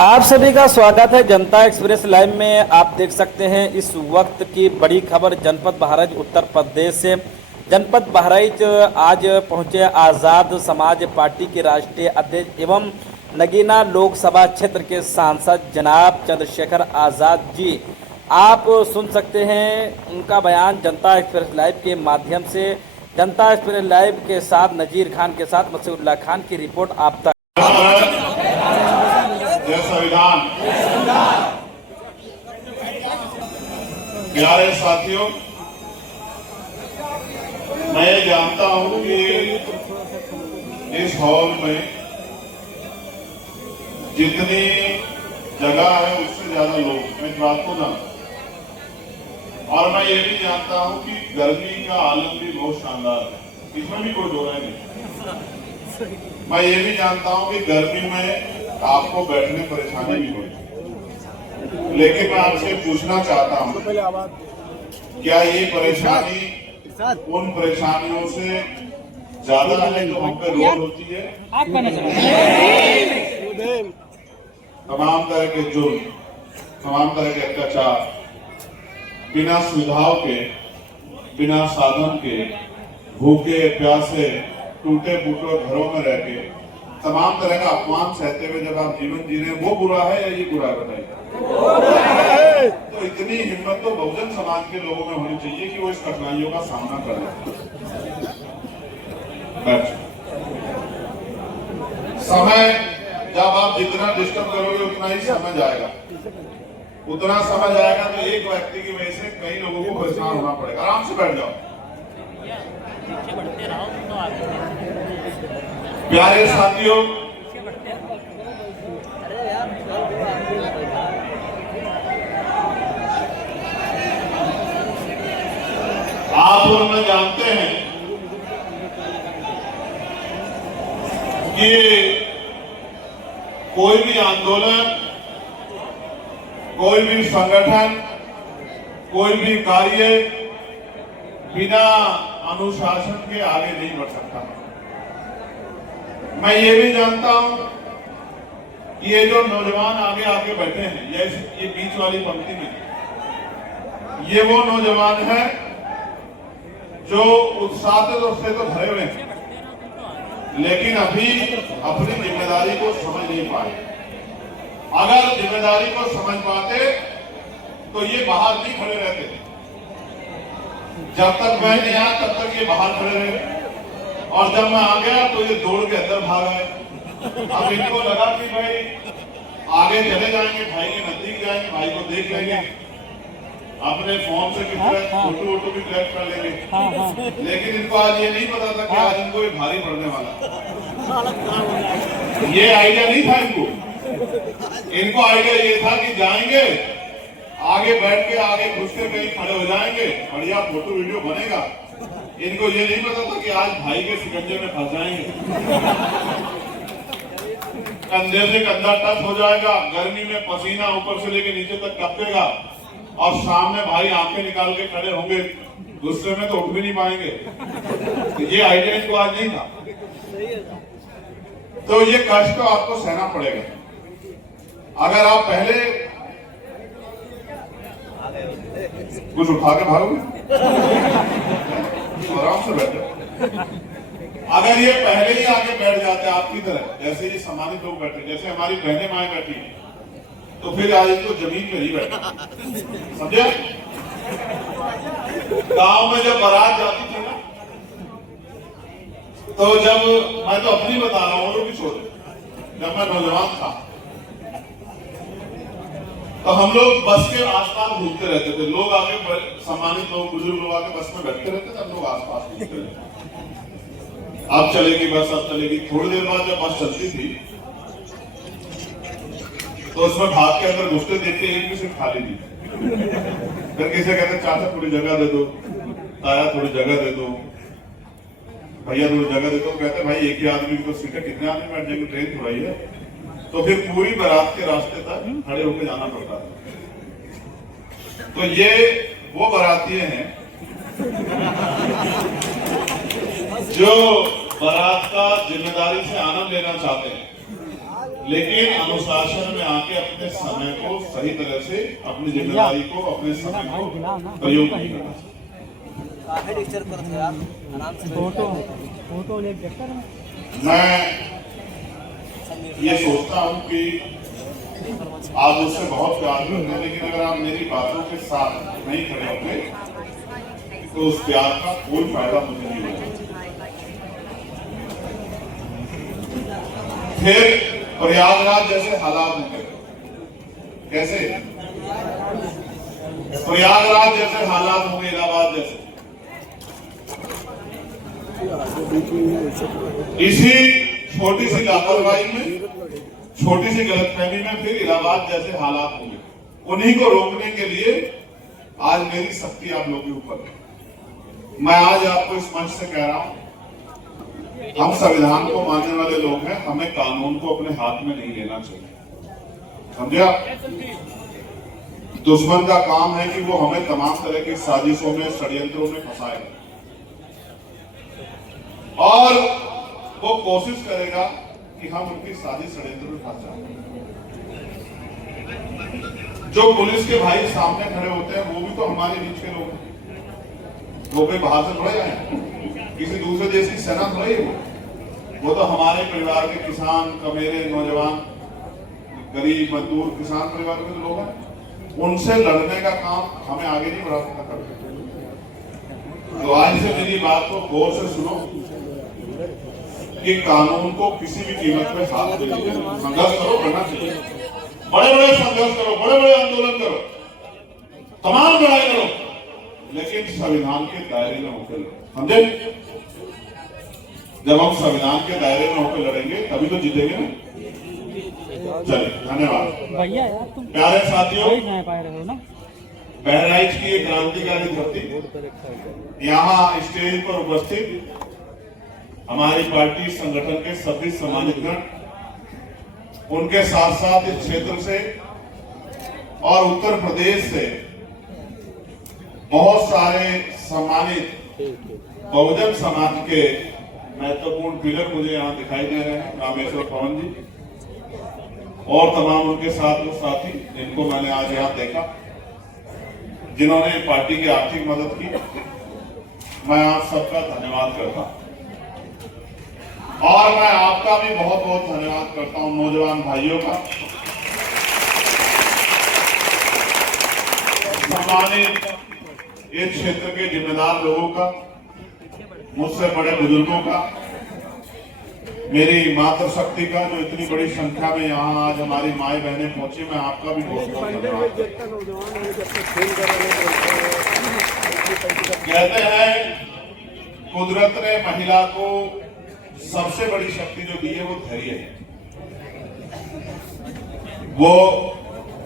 आप सभी का स्वागत है जनता एक्सप्रेस लाइव में। आप देख सकते हैं इस वक्त की बड़ी खबर जनपद बहराइच उत्तर प्रदेश से। जनपद बहराइच आज पहुंचे आज़ाद समाज पार्टी के राष्ट्रीय अध्यक्ष एवं नगीना लोकसभा क्षेत्र के सांसद जनाब चंद्रशेखर आज़ाद जी। आप सुन सकते हैं उनका बयान जनता एक्सप्रेस लाइव के माध्यम से। जनता एक्सप्रेस लाइव के साथ नजीर खान के साथ मसीउल्लाह खान की रिपोर्ट आप तक। जय संविधान। प्यारे साथियों, मैं जानता हूं कि इस हॉल में जितनी जगह है उससे ज्यादा लोग, मैं इस बात को जानता हूं। और मैं ये भी जानता हूं कि गर्मी का आलम भी बहुत शानदार है, इसमें भी कोई दो राय नहीं। मैं ये भी जानता हूं कि गर्मी में आपको बैठने परेशानी भी होगी, लेकिन मैं आपसे पूछना चाहता हूं, क्या ये परेशानी उन परेशानियों से ज्यादा है जो हम पे रोज होती है? तमाम तरह के जुर्म, तमाम तरह के अत्याचार, बिना सुविधाओं के, बिना साधन के, भूखे प्यासे टूटे फूटे घरों में रह के तमाम तरह का अपमान सहते हुए जब आप जीवन जी रहे हैं, वो बुरा है या ये बुरा है? बताइए। तो इतनी हिम्मत तो बहुजन समाज के लोगों में होनी चाहिए कि वो इस कठिनाइयों का सामना कर लें। समय जब आप जितना डिस्टर्ब करोगे उतना ही समझ आएगा, उतना समझ आएगा। तो एक व्यक्ति की वजह से कई लोगों को परेशान होना पड़ेगा। आराम से बैठ जाओ। प्यारे साथियों, आप और मैं जानते हैं कि कोई भी आंदोलन, कोई भी संगठन, कोई भी कार्य बिना अनुशासन के आगे नहीं बढ़ सकता। मैं ये भी जानता हूं कि ये जो नौजवान आगे आगे बैठे हैं, ये बीच वाली पंक्ति में, ये वो नौजवान हैं जो उत्साह से तो भरे हुए हैं, लेकिन अभी अपनी जिम्मेदारी को समझ नहीं पाए। अगर जिम्मेदारी को समझ पाते तो ये बाहर नहीं खड़े रहते। जब तक मैं नहीं आया तब तक ये बाहर खड़े रहे, और जब मैं आ गया तो ये दौड़ के अंदर भाग आए। अब इनको लगा कि भाई आगे चले जाएंगे, भाई के नजदीक जाएंगे, भाई को देख लेंगे, अपने फोन से फोटो वोटो भी क्लिक कर लेंगे। लेकिन इनको आज ये नहीं पता था कि आज इनको ये भारी पड़ने वाला। ये आइडिया नहीं था इनको आइडिया ये था कि जाएंगे, आगे बैठ के आगे घुस के कहीं खड़े हो जाएंगे, बढ़िया फोटो वीडियो बनेगा। इनको ये नहीं पता था कि आज भाई के शिकंजे में फंस जाएंगे। कंधे से कंधा टच हो जाएगा, गर्मी में पसीना ऊपर से लेके नीचे तक टपकेगा, और सामने भाई आंखें निकाल के खड़े होंगे, गुस्से में तो उठ भी नहीं पाएंगे। तो ये आइडिया इनको आज नहीं था। तो ये कष्ट तो आपको सहना पड़ेगा। अगर आप पहले कुछ उठा के भागोगे, आराम से बैठे। अगर ये पहले ही आगे बैठ जाते आपकी तरह, जैसे ये सम्मानित लोग बैठे, जैसे हमारी बहनें माएं बैठी, तो फिर आज इनको जमीन पे नहीं बैठे। समझे? गांव में जब बारात जाती थी ना, तो जब मैं तो अपनी बता रहा हूं, भी छोड़े, जब मैं नौजवान था तो हम लोग बस के आसपास घूमते रहते थे। लोग आगे, सम्मानित लोग, बुजुर्ग लोग आके बस में बैठते रहते थे, हम लोग आसपास घूमते रहते। अब चलेगी बस, अब चलेगी। थोड़ी देर बाद जब बस चलती थी तो उसमें भाग के अंदर घुसते देखते एक भी सीट खाली थी। फिर किसे कहते, चाचा थोड़ी जगह दे दो, ताया थोड़ी जगह दे दो, भैया थोड़ी जगह दे दो। कहते भाई एक ही आदमी को सीटें कितने आदमी बैठ जाएंगे, ट्रेन थोड़ा ही है। तो फिर पूरी बारात के रास्ते तक खड़े होकर जाना पड़ता था। तो ये वो बाराती हैं जो बारात का जिम्मेदारी से आनंद लेना चाहते हैं, लेकिन अनुशासन में आके अपने समय को सही तरह से, अपनी जिम्मेदारी को, अपने समय को प्रयोग नहीं करना चाहिए। मैं ये सोचता हूँ कि आप मुझसे बहुत प्यार करते हैं, लेकिन अगर आप मेरी बातों के साथ नहीं खड़े होंगे तो उस प्यार का कोई फायदा मुझे नहीं होगा। फिर प्रयागराज जैसे हालात होंगे। कैसे? प्रयागराज जैसे हालात होंगे, इलाहाबाद जैसे। इसी छोटी सी लापरवाही में, छोटी सी गलतफहमी में फिर इलाहाबाद जैसे हालात होंगे। उन्हीं को रोकने के लिए आज मेरी शक्ति आप लोगों के ऊपर है। मैं आज आपको इस मंच से कह रहा हूं, हम संविधान को मानने वाले लोग हैं, हमें कानून को अपने हाथ में नहीं लेना चाहिए। समझे आप? दुश्मन का काम है कि वो हमें तमाम तरह की साजिशों में, षड्यंत्रों में फंसाए और वो कोशिश करेगा कि हम उनकी साजिश षड्यंत्र में फंस जाए। जो पुलिस के भाई सामने खड़े होते हैं वो भी तो हमारे बीच के लोग हैं। वो कोई बाहर से थोड़े आए, किसी दूसरे देश की सेना थोड़ी है। वो तो हमारे परिवार के किसान, कमेरे, नौजवान, गरीब, मजदूर, किसान परिवार के लोग हैं। उनसे लड़ने का काम हमें आगे नहीं बढ़ा सकता। तो आज से मेरी बात को गौर से सुनो कि कानून को किसी भी कीमत पे हाथ में नहीं लेना। संघर्ष करो, करना चाहिए। बड़े बड़े संघर्ष करो, बड़े बड़े आंदोलन करो, तमाम लड़ाई करो, लेकिन संविधान के दायरे में होकर समझे। जब हम संविधान के दायरे में होकर लड़ेंगे तभी तो जीतेंगे ना। चलिए, धन्यवाद। प्यारे साथियों, बहराइच की एक क्रांतिकारी धरती, यहाँ स्टेज पर उपस्थित हमारी पार्टी संगठन के सभी सम्मानित गण, उनके साथ साथ इस क्षेत्र से और उत्तर प्रदेश से बहुत सारे सम्मानित बहुजन समाज के महत्वपूर्ण पिलर मुझे यहाँ दिखाई दे रहे हैं। रामेश्वर पवन जी और तमाम उनके साथ वो साथी जिनको मैंने आज यहाँ देखा, जिन्होंने पार्टी की आर्थिक मदद की, मैं आप सबका धन्यवाद करता हूँ। और मैं आपका भी बहुत बहुत धन्यवाद करता हूँ, नौजवान भाइयों का, सम्मानित इस क्षेत्र के जिम्मेदार लोगों का, मुझसे बड़े बुजुर्गों का, मेरी मातृशक्ति का, जो इतनी बड़ी संख्या में यहाँ आज हमारी माए बहनें पहुंची, मैं आपका भी बहुत बहुत धन्यवाद। कहते हैं कुदरत ने महिला को सबसे बड़ी शक्ति जो दी है वो धैर्य है। वो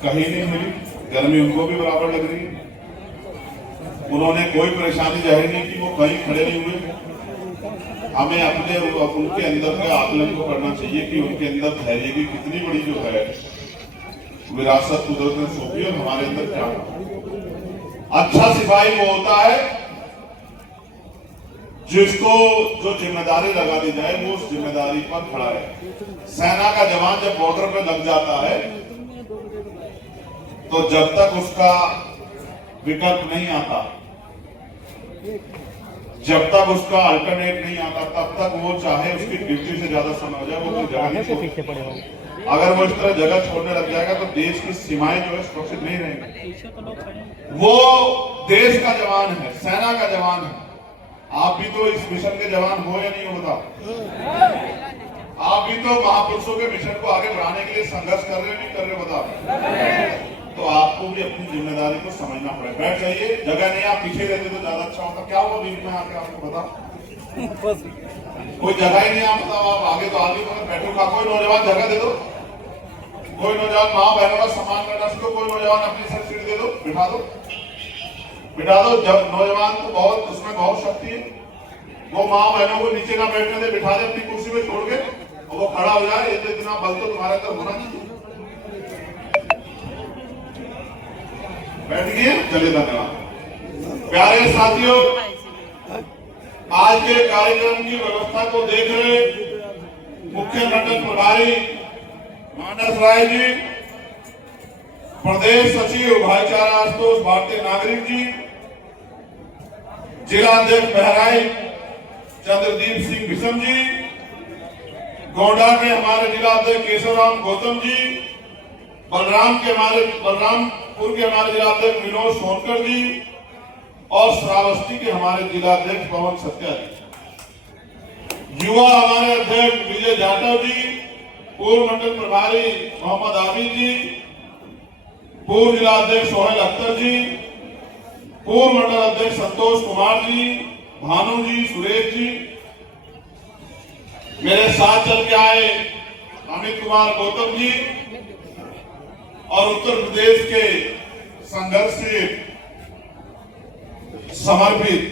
कहीं नहीं मिली, गर्मी उनको भी बराबर लग रही है। उन्होंने कोई परेशानी जाहिर नहीं की, वो कहीं खड़े नहीं हुए। हमें अपने उनके अंदर का आकलन को करना चाहिए कि उनके अंदर धैर्य की कितनी बड़ी जो है विरासत कुदरत ने सौंपी और हमारे अंदर क्या। अच्छा सिपाही वो होता है जिसको जो जिम्मेदारी लगा दी जाए वो उस जिम्मेदारी पर खड़ा है। सेना का जवान जब बॉर्डर पे लग जाता है तो जब तक उसका विकल्प नहीं आता, जब तक उसका अल्टरनेट नहीं आता, तब तक वो चाहे उसकी ड्यूटी से ज्यादा समय हो जाए, वो कोई जगह नहीं छोड़ेगा। अगर वो इस तरह जगह छोड़ने लग जाएगा तो देश की सीमाएं जो है सुरक्षित नहीं रहेंगी। वो देश का जवान है, सेना का जवान है। आप भी तो इस मिशन के जवान हो या नहीं हो बताओ? आप भी तो महापुरुषों के मिशन को आगे बढ़ाने के लिए संघर्ष कर रहे हो, नहीं कर रहे बताओ? तो आपको भी अपनी जिम्मेदारी को समझना पड़ेगा। बैठ जाइए, जगह नहीं, आप पीछे रहते तो ज्यादा अच्छा होता। क्या हुआ बीच में आके आपको बताओ? कोई जगह ही नहीं, आप बताओ, आप आगे तो आगे बैठो का। कोई नौजवान जगह दे दो, कोई नौजवान माँ बहनों का सम्मान करना सीखो, कोई नौजवान अपनी सर सीट दे दो, बिठा दो, बिठा दो। जब नौजवान को बहुत, उसमें बहुत शक्ति है। वो माँ बहनों को नीचे ना बैठने दे, बिठा दे अपनी कुर्सी में छोड़ के, और वो खड़ा हो जाए। इतना बल तो तुम्हारे अंदर होना चाहिए। बैठ गए, चलिए, धन्यवाद। प्यारे साथियों, आज के कार्यक्रम की व्यवस्था को देख रहे मुख्य मंडल प्रभारी मानस राय जी, प्रदेश सचिव भाईचारा आशुतोष भारतीय नागरिक जी, जिला अध्यक्ष बहराइच चंद्रदीप सिंह विषम जी, गोंडा के हमारे जिला अध्यक्ष केशवराम गौतम जी, बलरामपुर के हमारे जिला अध्यक्ष विनोद सोनकर जी और श्रावस्ती के हमारे जिला अध्यक्ष पवन सत्या जी, युवा हमारे अध्यक्ष विजय जाटव जी, पूर्व मंडल प्रभारी मोहम्मद आबिद जी, पूर्व जिला अध्यक्ष सोहेल अख्तर जी, पूर्व मंडल अध्यक्ष संतोष कुमार जी, भानु जी, सुरेश जी, मेरे साथ चल के आए अमित कुमार गौतम जी और उत्तर प्रदेश के संघर्ष से समर्पित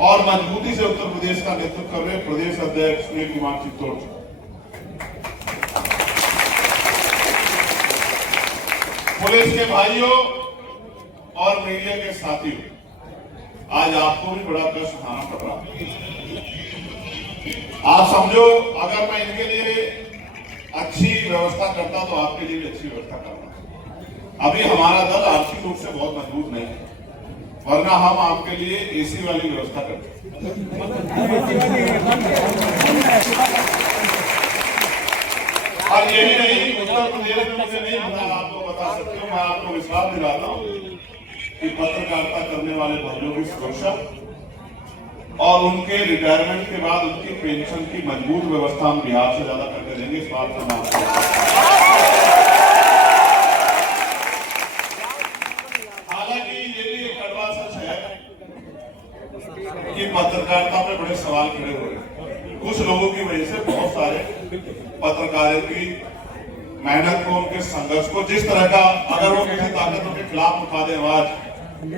और मजबूती से उत्तर प्रदेश का नेतृत्व कर रहे प्रदेश अध्यक्ष सुनील कुमार चित्तौड़ जी, पुलिस के भाइयों और मीडिया के साथियों, आज आपको भी बड़ा कष्ट उठाना पड़ रहा है। आप समझो, अगर मैं इनके लिए अच्छी व्यवस्था करता तो आपके लिए भी अच्छी व्यवस्था करता। अभी हमारा दल आर्थिक रूप से बहुत मजबूत नहीं है, वरना हम आपके लिए एसी वाली व्यवस्था करते। और यही नहीं, उत्तर प्रदेश में मुझे नहीं पता, आपको बता सकते हो, मैं आपको विश्वास दिलाता हूँ कि पत्रकारिता करने वाले भाइयों की सुरक्षा और उनके रिटायरमेंट के बाद उनकी पेंशन की मजबूत व्यवस्था हम बिहार से ज्यादा करके देंगे, इस बात का नाम। हालांकि ये भी एक कड़वा सच है कि पत्रकारिता पे बड़े सवाल खड़े हो रहे हैं। कुछ लोगों की वजह से बहुत सारे पत्रकारों की मेहनत को, उनके संघर्ष को, जिस तरह का अगर वो किसी ताकतों के खिलाफ उठा दे आवाज,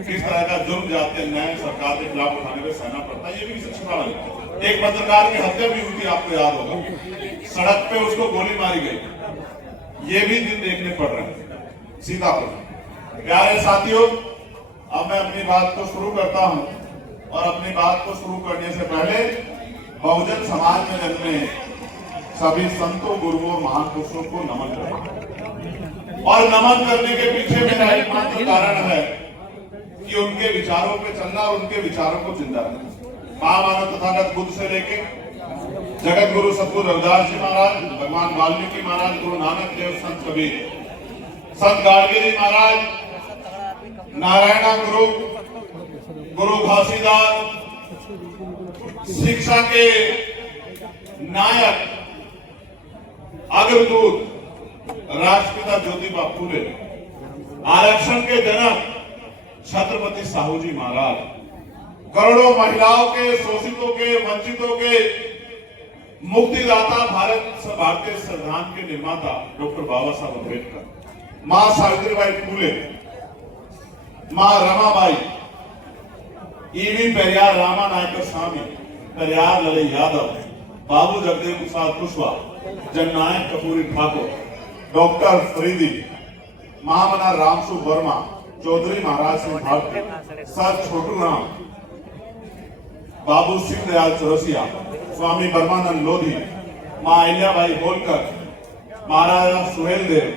किस तरह का जुर्म जाते अन्याय सरकार के खिलाफ उठाने में सहना पड़ता है, ये भी छिपा है। एक पत्रकार की हत्या भी हुई थी, आपको याद होगा, सड़क पे उसको गोली मारी गई, ये भी दिन देखने पड़ रहे हैं सीतापुर। प्यारे साथियों, अब मैं अपनी बात को शुरू करता हूं और अपनी बात को शुरू करने से पहले बहुजन समाज में जन्मे सभी संतों, गुरुओं और महान पुरुषों को नमन करता, और नमन करने के पीछे मेरा एकमात्र कारण है कि उनके विचारों पे चलना और उनके विचारों को जिंदा रखना। महामानव तथागत बुद्ध से लेके जगत गुरु सतगुरु रविदास जी महाराज, भगवान वाल्मीकि महाराज, गुरु नानक देव, संत कबीर, संत गाडगे जी महाराज, नारायणा गुरु, गुरु घासीदास, शिक्षा के नायक, अग्रदूत राष्ट्रपिता ज्योतिबा फूले, आरक्षण के जनक छत्रपति साहू जी महाराज, करोड़ों महिलाओं के, शोषितों के, वंचितों के मुक्तिदाता, भारतीय संविधान के निर्माता डॉक्टर बाबा साहब अम्बेडकर, मां सावित्रीबाई फूले, मां रमाबाई, ईवी पेरियार रामानायकर स्वामी, पेरियार लले यादव, बाबू जगदेव प्रसाद कुशवाहा, जननायक कपूरी ठाकुर, डॉक्टर फरीदी, महामना रामसु वर्मा, चौधरी महाराज सिंह भारती, सर छोटू राम, बाबू सिंह दयाल चौरसिया, स्वामी ब्रह्मानंद लोधी, मां अहिल्याबाई होलकर, महाराजा सुहेल देव,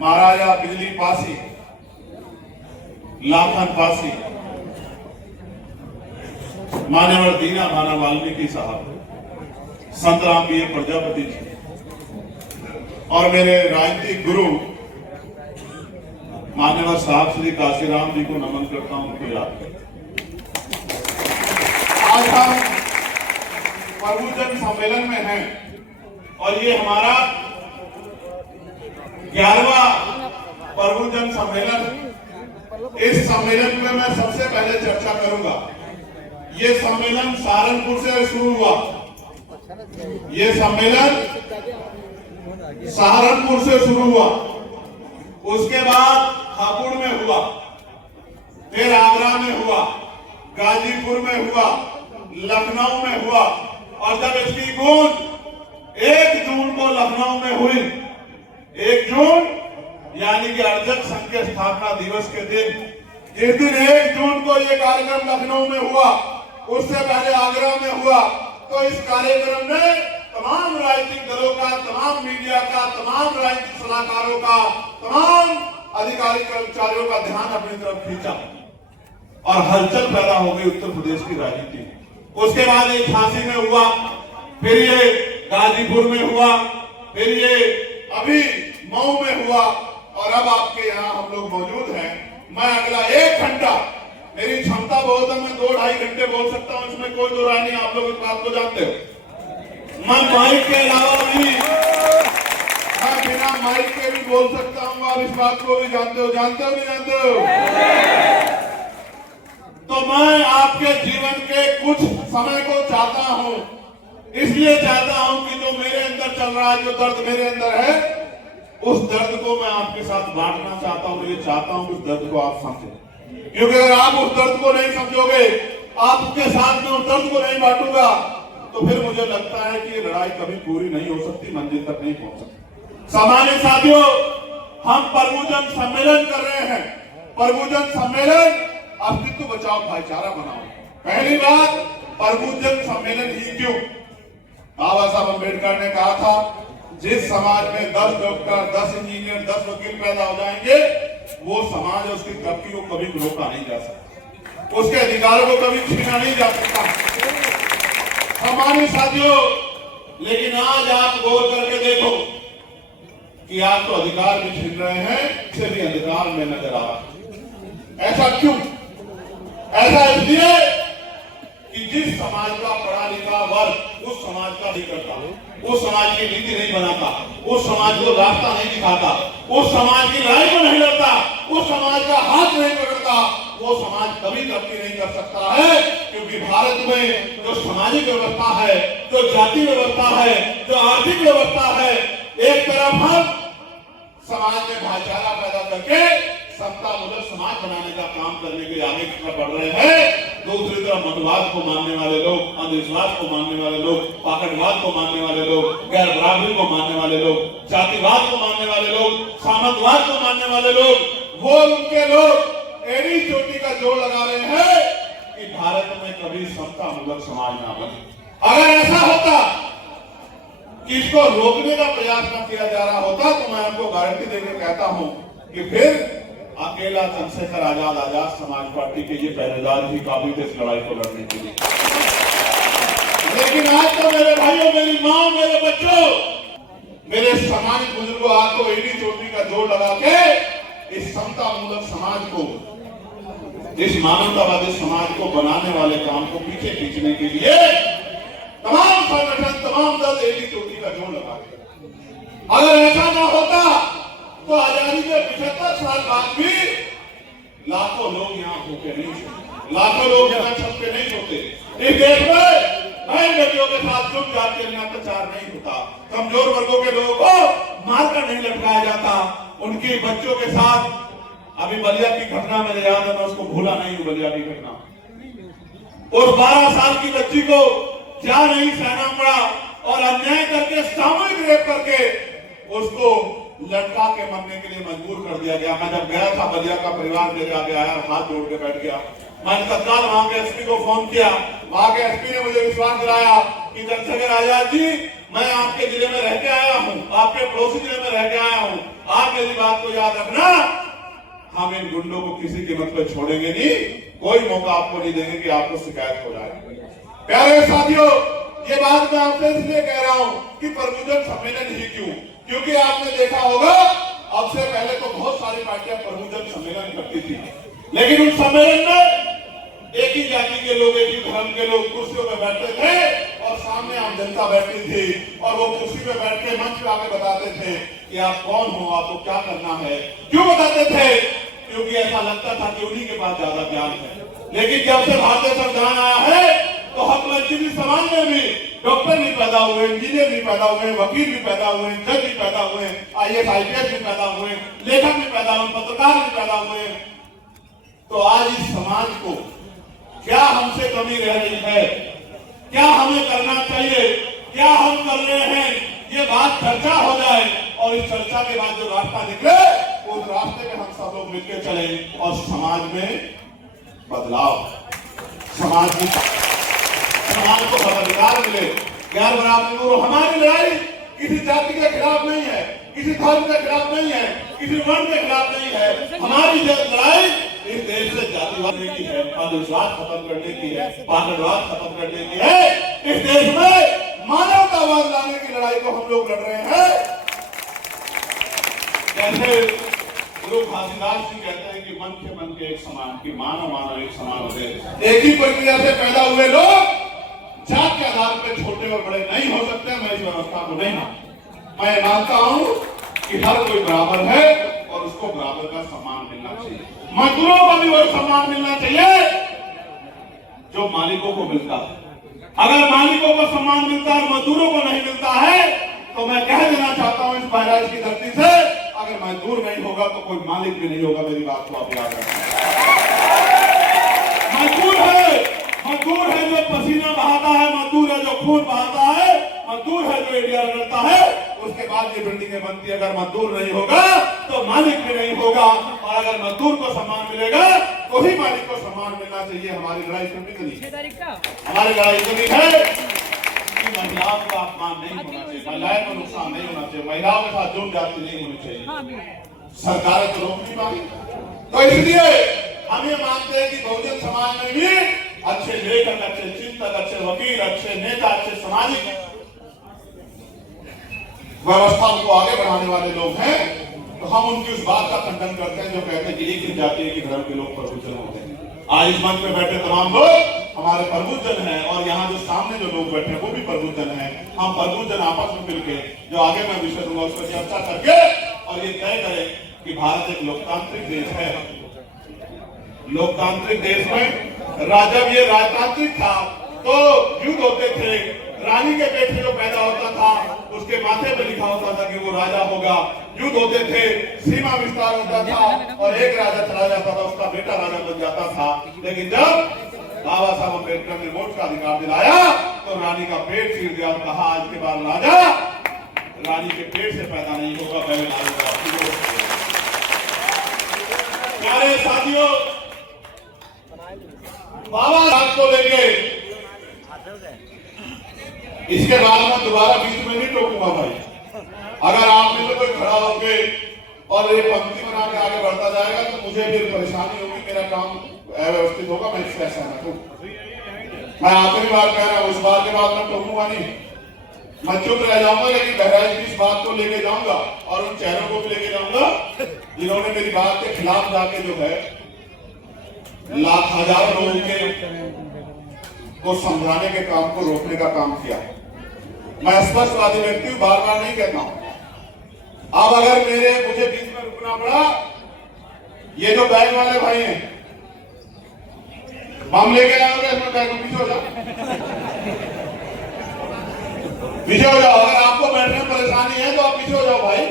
महाराजा बिजली पासी, लाखन पासी, मान्यवर दीना माना वाल्मीकि साहब, संत राम पी प्रजापति जी, और मेरे राजनीतिक गुरु मान्यवर साहब श्री काशीराम जी को नमन करता हूं, उनको याद करता। आज हम प्रभुजन सम्मेलन में हैं और ये हमारा 11वां प्रभुजन सम्मेलन। इस सम्मेलन में मैं सबसे पहले चर्चा करूंगा। ये सम्मेलन सहारनपुर से शुरू हुआ, ये सम्मेलन सहारनपुर से शुरू हुआ, उसके बाद हापुड़ में हुआ, फिर आगरा में हुआ, गाजीपुर में हुआ, लखनऊ में हुआ, और जब इसकी गूंज 1 जून को लखनऊ में हुई, 1 जून यानी कि अर्जक संघ के स्थापना दिवस के दिन, जिस दिन 1 जून को यह कार्यक्रम लखनऊ में हुआ, उससे पहले आगरा में हुआ, तो इस कार्यक्रम ने तमाम राजनीतिक दलों का, तमाम मीडिया का, तमाम राजनीतिक सलाहकारों का, तमाम अधिकारी कर्मचारियों का ध्यान अपनी तरफ खींचा और हलचल पैदा हो गई उत्तर प्रदेश की राजनीति। उसके बाद एक झांसी में हुआ, फिर ये गाजीपुर में हुआ, फिर ये अभी मऊ में हुआ और अब आपके यहाँ हम लोग मौजूद हैं। मैं अगला 1 घंटा, मेरी क्षमता बहुत है, मैं 2-2.5 घंटे बोल सकता हूँ, इसमें कोई दो राय नहीं, आप लोग इस बात को जानते हो। मैं माइक के अलावा भी, मैं बिना माइक के भी बोल सकता हूँ, आप इस बात को भी जानते हो, जानते हो नहीं जानते हो? तो मैं आपके जीवन के कुछ समय को चाहता हूं, इसलिए चाहता हूं कि जो मेरे अंदर चल रहा है, जो दर्द मेरे अंदर है, उस दर्द को मैं आपके साथ बांटना चाहता हूं। मैं चाहता हूं कि उस दर्द को आप समझें, क्योंकि अगर आप उस दर्द को नहीं समझोगे, आपके साथ में उस दर्द को नहीं बांटूंगा, तो फिर मुझे लगता है कि ये लड़ाई कभी पूरी नहीं हो सकती, मंजिल तक नहीं पहुंच सकती। सामान्य साथियों, हम प्रभुजन सम्मेलन कर रहे हैं। प्रभुजन सम्मेलन अस्तित्व बचाओ, भाईचारा बनाओ। पहली बात, प्रभुजन सम्मेलन ही क्यों? बाबा साहब अम्बेडकर ने कहा था, जिस समाज में 10 डॉक्टर, 10 इंजीनियर, 10 वकील पैदा हो जाएंगे, वो समाज उसकी तरक्की को कभी रोका नहीं जा सकता, उसके अधिकारों को कभी छीना नहीं जा सकता। सामान्य साथियों, लेकिन आज आप गौर करके देखो कि आप तो अधिकार भी छीन रहे हैं, इससे भी अधिकार में नजर आ रहा है। ऐसा क्यों? ऐसा इसलिए कि जिस समाज का पढ़ा लिखा वर्ग उस समाज का नहीं करता, उस समाज की नीति नहीं बनाता, उस समाज को रास्ता नहीं दिखाता, उस समाज की लड़ाई को नहीं लड़ता, उस समाज का हाथ नहीं पकड़ता, वो समाज कभी तरक्की नहीं कर सकता है। क्योंकि भारत में जो सामाजिक व्यवस्था है, जो जाति व्यवस्था है, जो आर्थिक व्यवस्था है, एक तरफ हम समाज में भाईचारा पैदा करके समतामूलक समाज बनाने का काम करने के आगे बढ़ रहे हैं, दूसरी तरफ मतवाद को मानने वाले लोग, अंधविश्वास को मानने वाले लोग, पाखंडवाद को मानने वाले लोग, गैर बराबरी को मानने वाले लोग, जातिवाद को मानने वाले लोग, सामंतवाद को मानने वाले लोग, वो उनके लोग एड़ी चोटी का जोड़ लगा रहे हैं कि भारत में कभी समतामूलक समाज ना बने। अगर ऐसा होता कि इसको रोकने का प्रयास न किया जा रहा होता, तो मैं आपको गारंटी देकर कहता हूं कि फिर अकेला चंद्रशेखर आजाद समाज पार्टी के ये पहरेदार ही काबिल थे इस लड़ाई को लड़ने के लिए। लेकिन आज तो मेरे भाइयों, मेरी मां, मेरे बच्चों, मेरे सामाजिक बुजुर्गों, आपको एड़ी चोटी का जोड़ लगा के इस समतामूलक समाज को, इस मानवतावादी समाज को बनाने वाले काम को पीछे खींचने के लिए तमाम संगठन, तमाम दल एड़ी चोटी का जोड़ लगा के। अगर ऐसा ना होता तो आजादी के 75 साल बाद भी लाखों लोग यहाँ होके नहीं सोते, लाखों लोग यहाँ छत पे नहीं सोते। इस देश में बहन बेटियों के साथ जुट जाके अत्याचार नहीं होता, कमजोर वर्गों के लोगों को मारकर नहीं लटकाया जाता, उनकी बच्चों के साथ, अभी बलिया की घटना मेरे याद है, मैं उसको भूला नहीं हूँ, बलिया की घटना, और 12 साल की बच्ची को जा नहीं सहना पड़ा और अन्याय करके, सामूहिक रेप करके उसको लटका के मरने के लिए मजबूर कर दिया गया। मैं जब गया था, बलिया का परिवार मेरे आगे आया, हाथ जोड़ के बैठ गया। मैंने तत्काल वहां के एसपी को फोन किया, वहां के एसपी ने मुझे विश्वास दिलाया कि चंद्रशेखर आजाद जी, मैं आपके जिले में रह के आया हूँ, आपके पड़ोसी जिले में रह के आया हूँ, आप मेरी बात को याद रखना, हम इन गुंडों को किसी कीमत पर छोड़ेंगे नहीं, कोई मौका आपको नहीं देंगे कि आपको शिकायत हो जाए। प्यारे साथियों, ये बात मैं आपसे इसलिए कह रहा हूँ कि प्रबुद्धन सम्मेलन ही क्यों? क्योंकि आपने देखा होगा, अब से पहले तो बहुत सारी पार्टियां प्रबुद्धन सम्मेलन करती थी, लेकिन उन सम्मेलन में एक ही जाति के लोग, एक ही धर्म के लोग कुर्सियों पे बैठते थे और सामने आम जनता बैठती थी और वो कुर्सी पे बैठ के मंच पे आके बताते थे कि आप कौन हो, आपको क्या करना है। क्यों बताते थे? क्योंकि ऐसा लगता था कि उन्हीं के पास ज्यादा ज्ञान है। लेकिन जब से भारतीय संविधान आया है तो हक मंत्री समाज में भी डॉक्टर भी पैदा हुए, इंजीनियर भी पैदा हुए, वकील भी पैदा हुए, जज भी पैदा हुए, IAS IPS भी पैदा हुए, लेखक भी पैदा हुए, पत्रकार भी पैदा हुए। तो आज इस समाज को क्या हमसे कमी रह रही है, क्या हमें करना चाहिए, क्या हम कर रहे हैं, ये बात चर्चा हो जाए और इस चर्चा के बाद जो रास्ता निकले उस रास्ते में हम सब लोग मिलकर चले और समाज में बदलाव, समाज को मताधिकार मिले, गैर बराबरी दूर। हमारी लड़ाई किसी जाति के खिलाफ नहीं है, किसी धर्म के खिलाफ नहीं है, किसी वर्ण के खिलाफ नहीं है। हमारी लड़ाई इस देश से जातिवाद की है, अंधविश्वास खत्म करने की है, पाखंडवाद खत्म करने की है। इस देश में मानवतावाद लाने की लड़ाई को हम लोग लड़ रहे हैं। जैसे गुरु घासीदास जी कहते हैं कि मन के एक समान, कि मानव मानव एक समान होते हैं। एक ही प्रक्रिया से पैदा हुए लोग जात के आधार पर छोटे और बड़े नहीं हो सकते। मैं इस व्यवस्था को नहीं मानता। मैं मानता हूं कि हर कोई बराबर है और उसको बराबर का सम्मान मिलना चाहिए। मजदूरों को भी वही सम्मान मिलना चाहिए जो मालिकों को मिलता है। अगर मालिकों को सम्मान मिलता है, मजदूरों को नहीं मिलता है, तो मैं कह देना चाहता हूं इस बहराइच की धरती से, अगर मजदूर नहीं होगा तो कोई मालिक भी नहीं होगा। मेरी बात को आप याद रखें। मजदूर है जो पसीना बहाता है, मजदूर है जो खून बहाता है, मजदूर है जो इंडिया लड़ता है, उसके बाद ये बिल्डिंगें बनती है। अगर मजदूर नहीं होगा तो मालिक भी नहीं होगा, और अगर मजदूर को सम्मान मिलेगा तो ही मालिक को सम्मान मिलना चाहिए। हमारी लड़ाई हमारी लड़ाई इतनी है कि महिलाओं का अपमान नहीं होना चाहिए, महिलाओं को नुकसान नहीं होना चाहिए, महिलाओं के साथ जुर्म जाति नहीं होनी चाहिए। सरकारें तो रोक नहीं पाएंगी। तो इसलिए हम ये मानते हैं कि बहुजन समाज में भी अच्छे लेखक, अच्छे चिंतक, अच्छे वकील, अच्छे नेता, अच्छे सामाजिक व्यवस्था को आगे बढ़ाने वाले लोग हैं। तो हम उनकी उस बात का खंडन करते हैं जो कहते हैं कि एक ही जाति के धर्म के लोग प्रभुजन होते हैं। आज इस मंच में बैठे तमाम लोग हमारे प्रभुजन हैं, और यहाँ जो सामने जो लोग बैठे हैं वो भी प्रभुजन हैं। हम प्रभुजन आपस में मिलकर जो आगे मैं विषय दूंगा उस पर चर्चा करके और ये तय करें कि भारत एक लोकतांत्रिक देश है। लोकतांत्रिक देश में जब ये राजतांत्रिक था तो युद्ध होते थे। रानी के बेटे जो पैदा होता था उसके माथे पे लिखा होता था कि वो राजा होगा। युद्ध होते थे, सीमा विस्तार होता था, और एक राजा चला जाता था, उसका बेटा राजा बन जाता था। लेकिन जब बाबा साहब अम्बेडकर ने वोट का अधिकार दिलाया तो रानी का पेट चीर दिया और कहा आज के बाद राजा रानी के पेट से पैदा नहीं होगा, पहले रानी का। प्यारे साथियों, बाबा साहब को लेके इसके बाद मैं दोबारा बीच में नहीं टोकूंगा भाई। अगर आप में से कोई खड़ा होके और ये पंक्ति बना के आगे बढ़ता जाएगा तो मुझे भी परेशानी होगी, मेरा काम अव्यवस्थित होगा। मैं इससे सहमत हूं। मैं आखिरी बार कह रहा हूं, इस बार के बाद मैं टोकूंगा नहीं, मैं चुप रह जाऊंगा। लेकिन बहराइच की इस बात को लेके जाऊंगा और उन चेहरों को भी लेके जाऊंगा जिन्होंने मेरी बात के खिलाफ जाके जो है लाख हजारों लोगों के को समझाने के काम को रोकने का काम किया। मैं स्पष्टवादी व्यक्ति हूं, बार बार नहीं कहता हूं। अब अगर मुझे बीच में रुकना पड़ा, ये जो बैग वाले भाई हैं बम लेके आओगे, इसमें बैग में पीछे हो जाओ, पीछे हो जाओ। अगर आपको बैठने में परेशानी है तो आप पीछे हो जाओ भाई।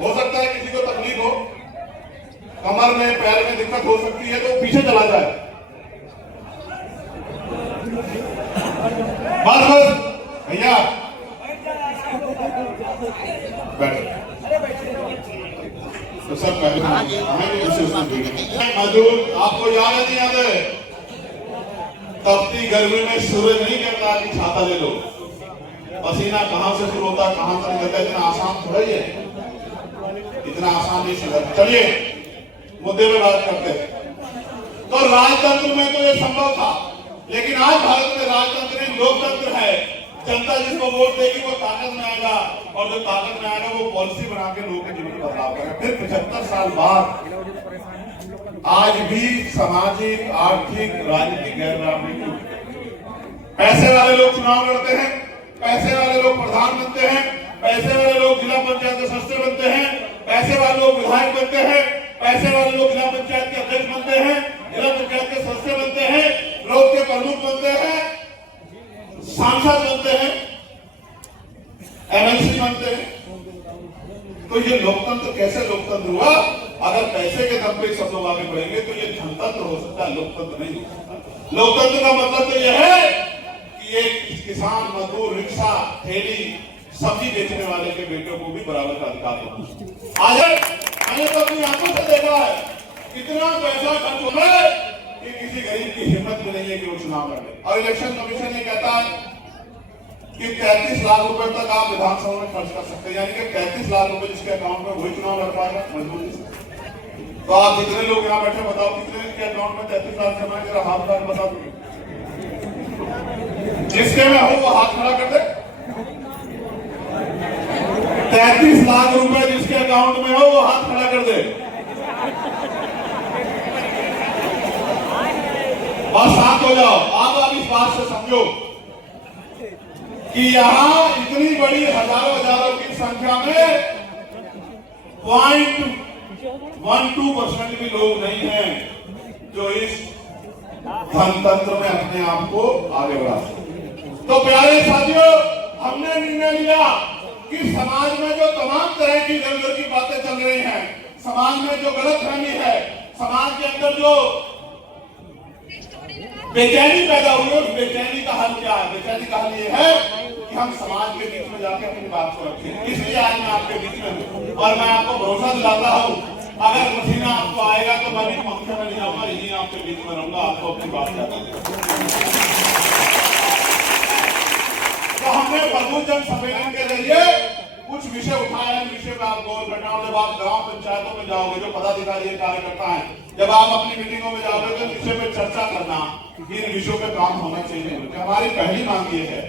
हो सकता है किसी को तकलीफ हो, कमर में पैर में दिक्कत हो सकती है तो पीछे चला जाए। बस भैया तो सब मजदूर आपको याद नहीं याद है, तपती गर्मी में सूरज नहीं कहता कि छाता ले लो। पसीना कहां से शुरू होता है कहां तक जाता है, इतना आसान थोड़ा ही है, इतना आसान नहीं समझ। चलिए मुद्दे पे बात करते हैं। तो राजतंत्र में तो ये संभव था, लेकिन आज भारत में राजतंत्र नहीं लोकतंत्र है। जनता जिसको वोट देगी वो ताकत में आएगा, और जो ताकत में आएगा वो पॉलिसी बना के लोगों के जीवन में बदलाव करेगा। फिर 75 साल बाद आज भी सामाजिक, आर्थिक, राजनीतिक गैर बराबरी। पैसे वाले लोग चुनाव लड़ते हैं, पैसे वाले लोग प्रधान बनते हैं, पैसे वाले लोग जिला पंचायत के सदस्य बनते हैं, पैसे वाले लोग विधायक बनते हैं, पैसे वाले लोग जिला पंचायत के अध्यक्ष बनते हैं, जिला पंचायत के सदस्य बनते हैं, लोग के प्रमुख बनते हैं, सांसद बनते हैं, एमएलसी बनते हैं। तो ये लोकतंत्र कैसे लोकतंत्र हुआ? अगर पैसे के दम पे सब लोग आगे बढ़ेंगे तो ये जनतंत्र हो सकता है, लोकतंत्र नहीं हो सकता। लोकतंत्र का मतलब तो यह है कि एक किसान, मजदूर, रिक्शा, ठेली, सब्जी बेचने वाले के बेटों को भी बराबर का अधिकार हो। आज मैंने तो अपनी आंखों से देखा है कितना पैसा खर्च हो रहा है कि किसी गरीब की हिम्मत भी नहीं है कि वो चुनाव लड़े। और इलेक्शन कमीशन ये कहता है कि 33 लाख रुपए तक आप विधानसभा में खर्च कर सकते हैं, यानी कि 33 लाख रुपए जिसके अकाउंट में वही चुनाव लड़ पाएगा मजबूरी से। तो आप जितने लोग यहाँ बैठे बताओ कितने के अकाउंट में 33 लाख जमा है, जरा हाथ उठा के बता दो। जिसके में हो वो हाथ खड़ा कर दे। 33 लाख रुपए जिसके अकाउंट में हो वो हाथ खड़ा कर दे। बस शांत हो जाओ। आप इस बात से समझो कि यहां इतनी बड़ी हजारों हजारों की संख्या में 0.12% भी लोग नहीं हैं जो इस धनतंत्र में अपने आप को आगे बढ़ा सकते। तो प्यारे साथियों, हमने निर्णय लिया कि समाज में जो तमाम तरह की इधर उधर की बातें चल रही हैं, समाज में जो गलतफहमी है, समाज के अंदर जो बेचैनी पैदा हुई है, उस बेचैनी का हल क्या है? बेचैनी का हल ये है कि हम समाज के बीच में जाके अपनी बात को रखें। इसलिए आज मैं आपके बीच में हूं और मैं आपको भरोसा दिलाता हूं, अगर पसीना आपको आएगा तो मैं भी पंखे में नहीं आऊंगा, यही आपके बीच में रहूंगा, आपको अपनी बात कहता हूं। तो हमने बंधु जन सम्मेलन के जरिए कुछ विषय उठाए हैं। विषय पे आप गौर करना, जब आप गांव पंचायतों में जाओगे, जो पदाधिकारी कार्यकर्ता है, जब आप अपनी मीटिंगों में जाओगे तो विषय पे चर्चा करना कि इन विषयों पे काम होना चाहिए। हमारी पहली मांग ये है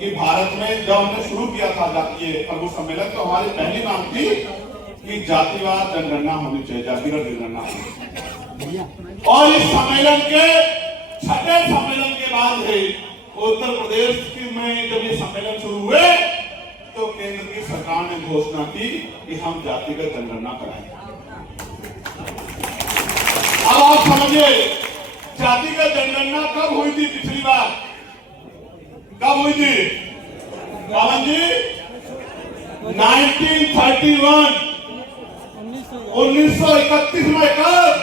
कि भारत में जब हमने शुरू किया था ये प्रभु सम्मेलन, तो हमारी पहली मांग थी कि जातिवाद जनगणना होनी चाहिए, जातिगत जनगणना होनी चाहिए। और इस सम्मेलन के छठे सम्मेलन के बाद ही उत्तर प्रदेश में जब ये सम्मेलन शुरू हुए तो केंद्र की सरकार ने घोषणा की कि हम जातिगत जनगणना कराएंगे। अब आप समझिए, जातिगत जनगणना कब हुई थी? पिछली बार कब हुई थी पवन जी? 1931 1931 में। कब?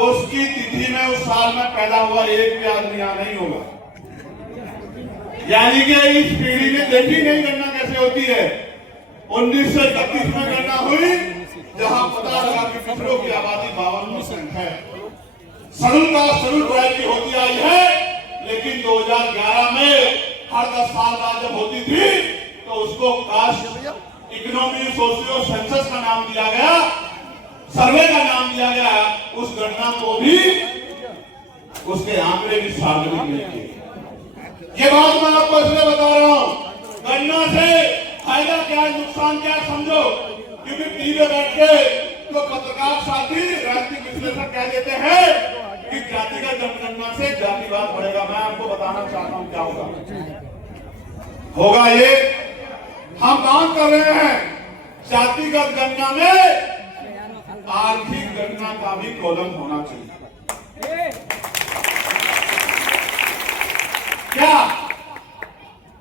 उसकी तिथि में, उस साल में पैदा हुआ एक भी आदमी यहां नहीं होगा। यानी कि इस पीढ़ी ने देखी नहीं गणना कैसे होती है। 1931 में गणना हुई, जहां पता लगा कि पिछड़ों की आबादी 52% है। शेड्यूल कास्ट शेड्यूल ट्राइब की होती आई है, लेकिन 2011 में हर 10 साल बाद जब होती थी तो उसको कास्ट इकोनॉमी सोशियो सेंसस का नाम दिया गया, सर्वे का नाम दिया गया। उस गणना को भी, उसके आंकड़े भी सार्वजनिक नहीं किए। ये बात मैं आपको इसलिए बता रहा हूं, गणना से फायदा क्या है, नुकसान क्या है समझो। क्योंकि टीवी बैठ के तो पत्रकार साथी, राजनीतिक विश्लेषक कह देते हैं कि जातिगत जनगणना से जातिवाद बढ़ेगा। मैं आपको बताना चाहता हूं क्या होगा ये हम मांग कर रहे हैं। जातिगत गणना में आर्थिक गणना का भी कॉलम होना चाहिए। क्या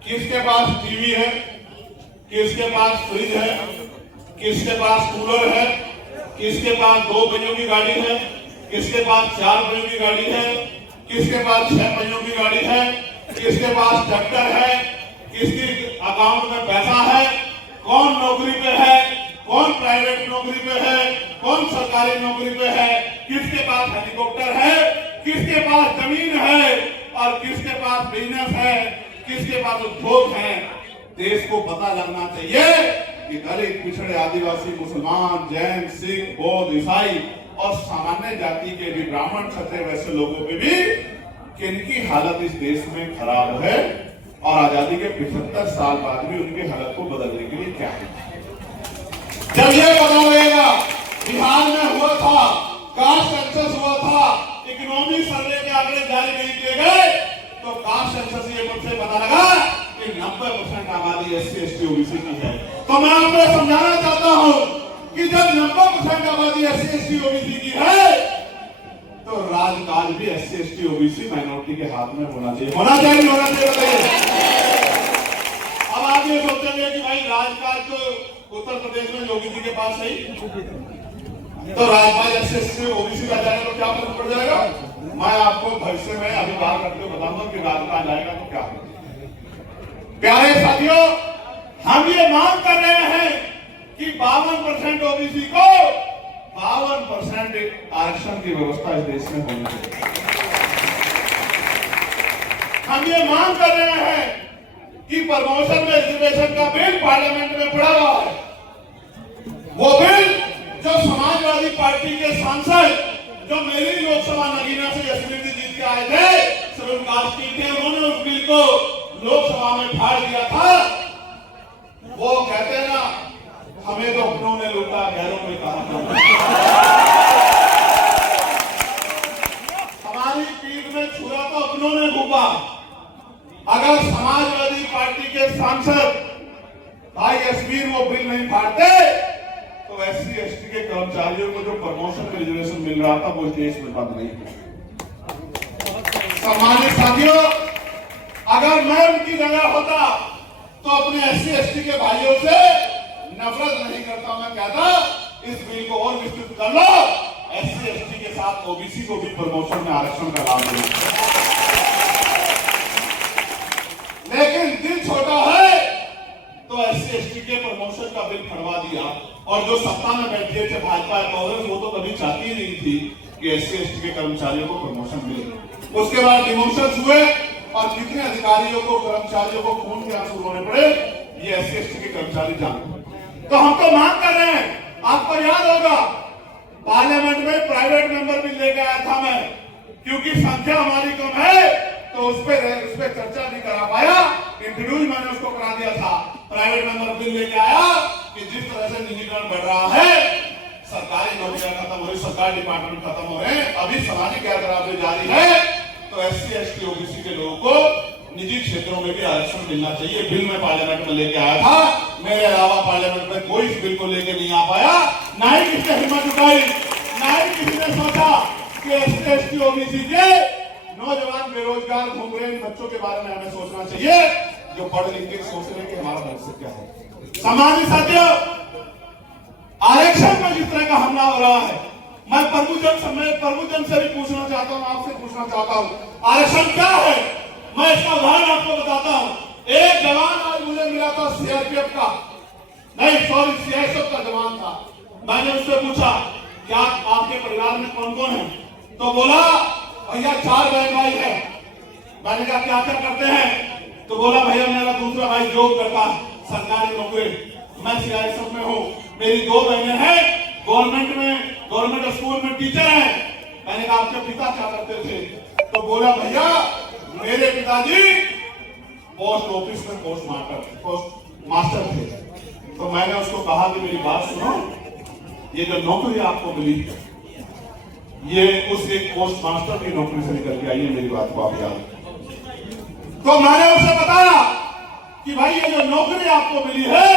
किसके पास टीवी है, किसके पास फ्रिज है, किसके पास कूलर है, किसके पास 2 पहियों की गाड़ी है, किसके पास 4 पहियों की गाड़ी है, किसके पास 6 पहियों की गाड़ी है, किसके पास ट्रैक्टर है, किसके अकाउंट में पैसा है, कौन नौकरी पे है, कौन प्राइवेट नौकरी पे है, कौन सरकारी नौकरी पे है, किसके पास हेलीकॉप्टर है, किसके पास जमीन है और किसके पास बिजनेस है, किसके पास उद्योग है। देश को पता लगना चाहिए कि दलित, पिछड़े, आदिवासी, मुसलमान, जैन, सिख, बौद्ध, ईसाई और सामान्य जाति के भी, ब्राह्मण, क्षत्रिय, वैसे लोगों पे भी किनकी हालत इस देश में खराब है और आजादी के 75 साल बाद भी उनकी हालत को बदलने के लिए क्या है। जब ये पता लगेगा, बिहार में हुआ था, कास्ट सेंसस हुआ था, इकोनॉमी सर्वे के आंकड़े जारी नहीं किए गए, तो कास्ट सेंसस ये मुझसे पता लगा कि 90% आबादी SC ST OBC की है। तो मैं आपको समझाना चाहता हूं कि जब 90% आबादी SC ST OBC की है तो राजकाज भी SC ST OBC माइनॉरिटी के हाथ में होना चाहिए। होना चाहिए, होना चाहिए, बताइए। अब आप ये सोचेंगे कि भाई राजकाज तो उत्तर प्रदेश में योगी जी के पास है, तो राजपाल SC ST OBC का जाएगा तो क्या फर्क पड़ जाएगा? मैं आपको भविष्य में अभी बात करते हुए बताऊंगा कि राजपाल जाएगा तो क्या होगा। प्यारे साथियों, हम ये मांग कर रहे हैं कि 52% OBC को 52% आरक्षण की व्यवस्था इस देश में होनी चाहिए। हम ये मांग कर रहे हैं कि प्रमोशन में रिजर्वेशन का बिल पार्लियामेंट में पड़ा हुआ है। वो बिल जो समाजवादी पार्टी के सांसद जो मेरी लोकसभा नगीना से यशवीर जी जीत के आए थे, शेड्यूल कास्ट की थे, उन्होंने उस बिल को लोकसभा में फाड़ दिया था। वो कहते हैं ना, हमें तो अपनों ने लूटा, गैरों में कहा। हमारी पीठ में छुरा तो अपनों ने घूपा। अगर समाजवादी पार्टी के सांसद भाई यशवीर वो बिल नहीं फाड़ते तो एससी एसटी के कर्मचारियों को जो प्रमोशन में रिजर्वेशन मिल रहा था वो देश में बंद नहीं है। सम्मानित साथियों, अगर मैं उनकी जगह होता तो अपने एससी एसटी के भाइयों से नफरत नहीं करता, मैं कहता इस बिल को और विस्तृत कर लो, एससी एसटी के साथ ओबीसी को भी प्रमोशन में आरक्षण का लाभ देना। लेकिन दिल छोटा है तो एससी एसटी के प्रमोशन का बिल फड़वा दिया। और जो सत्ता में बैठे थे भाजपा कांग्रेस, वो तो कभी चाहती ही नहीं थी कि एससी एसटी के कर्मचारियों को प्रमोशन मिले। उसके बाद डिमोशन हुए और कितने अधिकारियों को, कर्मचारियों को खून के आंसू रोने पड़े, ये एससी एसटी के कर्मचारी जानते। तो हम तो मांग कर रहे हैं, आपको याद होगा पार्लियामेंट में प्राइवेट मेंबर भी लेके आया था मैं, क्योंकि संख्या हमारी कम है तो उस पर चर्चा नहीं करा पाया, इंट्रोड्यूस मैंने उसको करा दिया था। प्राइवेट मेंबर बिल लेके आया कि जिस तरह से निजीकरण बढ़ रहा है, सरकारी नौकरियां खत्म हो रही, सरकारी डिपार्टमेंट खत्म हो रहे हैं, अभी सामाजिक गैरबराबरी जारी है, तो एससी एसटी ओबीसी के लोगों को निजी क्षेत्रों में भी आरक्षण मिलना चाहिए। बिल में पार्लियामेंट में लेके आया था, मेरे अलावा पार्लियामेंट में कोई इस बिल को लेके नहीं आ पाया, ना ही किसी ने हिम्मत उठाई, ना ही किसी ने सोचा कि एससी एसटी ओबीसी के नौजवान बेरोजगार घूम रहे बच्चों के बारे में हमें सोचना चाहिए, जो पढ़ लिख के सोच रहे कि हमारा भविष्य क्या है। सम्मानित साथियों, आरक्षण में जिस तरह का हमला हो रहा है, मैं प्रभुजन से भी पूछना चाहता हूं, आपसे पूछना चाहता हूं, आरक्षण क्या है? मैं इसका उदाहरण आपको बताता हूं। एक जवान आज मुझे मिला था सीआरपीएफ का, नहीं सॉरी सीआईएसएफ का जवान था। मैंने उससे पूछा क्या आपके परिवार में कौन कौन है, तो बोला भैया 4 बहन भाई है। मैंने कहा क्या क्या करते हैं, तो बोला भैया मेरा दूसरा भाई जॉब करता है, सरकारी नौकरी, मैं सीआईएसएफ में हूँ, मेरी 2 बहनें हैं गवर्नमेंट स्कूल में टीचर हैं। मैंने कहा आपके पिता क्या करते थे, तो बोला भैया मेरे पिताजी पोस्ट ऑफिस में पोस्ट मास्टर थे। तो मैंने उसको कहा कि मेरी बात सुनो, ये जो नौकरी आपको मिली ये उस एक पोस्ट मास्टर की नौकरी से निकल के आई है, मेरी बात को आप याद। तो मैंने उसे बताया कि भाई ये जो नौकरी आपको मिली है,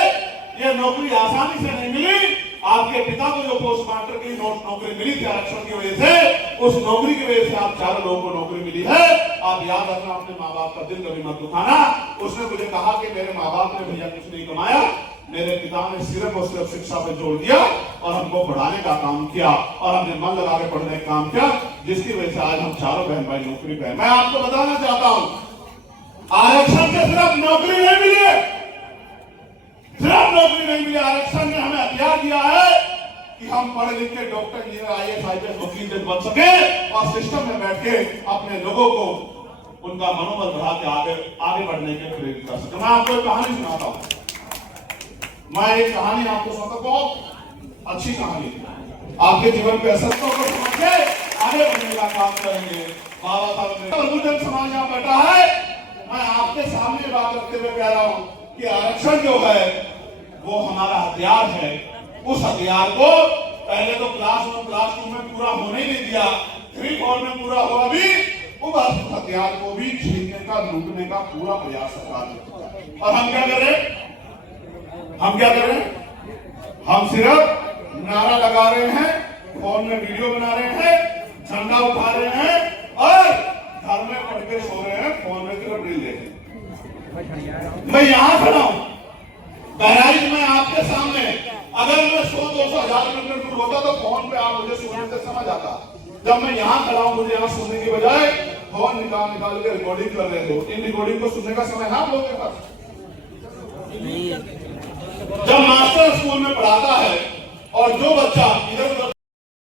ये नौकरी आसानी से नहीं मिली, आपके पिता को जो पोस्ट मास्टर की नौकरी मिली थी आरक्षण की वजह से, उस नौकरी की वजह से आप 4 लोगों को नौकरी मिली है। आप याद रखना, अपने माँ बाप का दिल कभी मत दुखाना। उसने मुझे कहा कि मेरे माँ बाप ने भैया कुछ नहीं कमाया, मेरे पिता ने सिर्फ और सिर्फ शिक्षा पे जोर दिया और हमको पढ़ाने का काम किया और हमने मन लगा के पढ़ने का काम किया, जिसकी वजह से आज हम 4 बहन भाई नौकरी पे हैं। मैं आपको बताना चाहता हूँ, आरक्षण से सिर्फ नौकरी नहीं मिली, सिर्फ नौकरी नहीं मिली, आरक्षण ने हमें हथियार दिया है कि हम पढ़े लिखे डॉक्टर, इंजीनियर, आईएएस, आईपीएस, वकील जज बन सके और सिस्टम में बैठ के अपने लोगों को उनका मनोबल बढ़ा के आगे बढ़ने के प्रेरित कर सके। मैं आपको एक कहानी सुनाता हूँ। मैं एक कहानी आपको सुनाता, बहुत अच्छी कहानी, आपके जीवन पे असर को समझ के आगे बढ़ने का काम करेंगे। बाबा साहब प्रभुजन समाज यहाँ बैठा है, मैं आपके सामने बात रखते हुए कह रहा हूँ कि आरक्षण जो है वो हमारा हथियार है। उस हथियार को पहले तो क्लास 2 में पूरा होने ही नहीं दिया, 3-4 में पूरा हुआ भी, उस हथियार को भी छीनने का, लूटने का पूरा प्रयास सरकार ने। और हम क्या कर रहे हैं, हम सिर्फ नारा लगा रहे हैं, फोन में वीडियो बना रहे हैं, झंडा उठा रहे हैं और घर में पढ़ के सो रहे हैं, फोन में सिर्फ रील देख रहे हैं। मैं यहां खड़ा हूं बहराइच में आपके सामने, अगर मैं 100-200 हजार किलोमीटर दूर होता तो फोन पे आप मुझे सुनने से समझ आता। जब मैं यहां खड़ा हूं, मुझे यहां सुनने की बजाय फोन निकाल के रिकॉर्डिंग कर रहे हो। इन रिकॉर्डिंग को सुनने का समय आप लोगों के पास। जब मास्टर स्कूल में पढ़ाता है और जो बच्चा इधर उधर